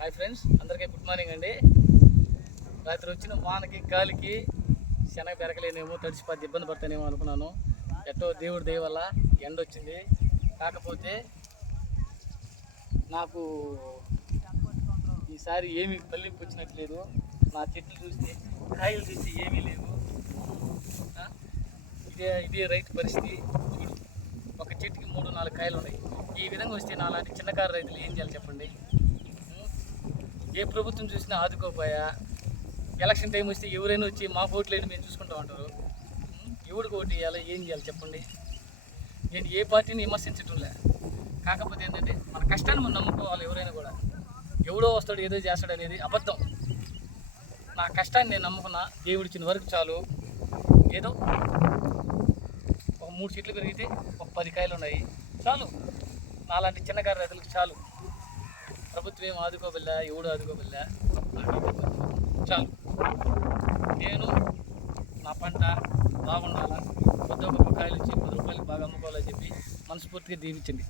Hi friends, అందరికీ good morning అండి. రాత్రి వచ్చిన వానకి గాలికి శనగ పెరగలేనేమో, తడిసిపోద్ది, ఇబ్బంది పడతానేమో అనుకున్నాను. ఎట్టో దేవుడి దయ వల్ల ఎండ వచ్చింది. కాకపోతే నాకు ఈసారి ఏమీ పల్లింపు వచ్చినట్లేదు. నా చెట్లు చూస్తే, కాయలు చూస్తే ఏమీ లేవు. ఇదే రైతు పరిస్థితి. చూడు, ఒక చెట్టుకి 3-4 కాయలు ఉన్నాయి. ఈ విధంగా వస్తే నాలాంటి చిన్నకారు రైతులు ఏం చేయాలి చెప్పండి? ఏ ప్రభుత్వం చూసినా ఆదుకోపోయా. ఎలక్షన్ టైం వస్తే ఎవరైనా వచ్చి మా ఓట్లేని మేము చూసుకుంటూ ఉంటారు. ఎవరికి ఓటు వేయాలి, ఏం చేయాలి చెప్పండి? నేను ఏ పార్టీని విమర్శించటంలే. కాకపోతే ఏంటంటే మన కష్టాన్ని మనం నమ్ముకోవాలి. ఎవరైనా కూడా ఎవడో వస్తాడు ఏదో చేస్తాడు అనేది అబద్ధం. నా కష్టాన్ని నేను నమ్ముకున్నా. దేవుడిచ్చిన వరకు చాలు. ఏదో ఒక 3 చెట్లు పెరిగితే ఒక 10 కాయలు ఉన్నాయి, చాలు. నాలాంటి చిన్నకారు రైతులకు చాలు. ప్రభుత్వం ఏం ఆదుకోబల్లా, ఎవడు ఆదుకోబల్లా, చాలు. నేను నా పంట బాగుండాలా, కొద్ది గొప్ప కాయలు వచ్చి 10 రూపాయలకి బాగా అమ్ముకోవాలని చెప్పి మనస్ఫూర్తిగా దీవించండి.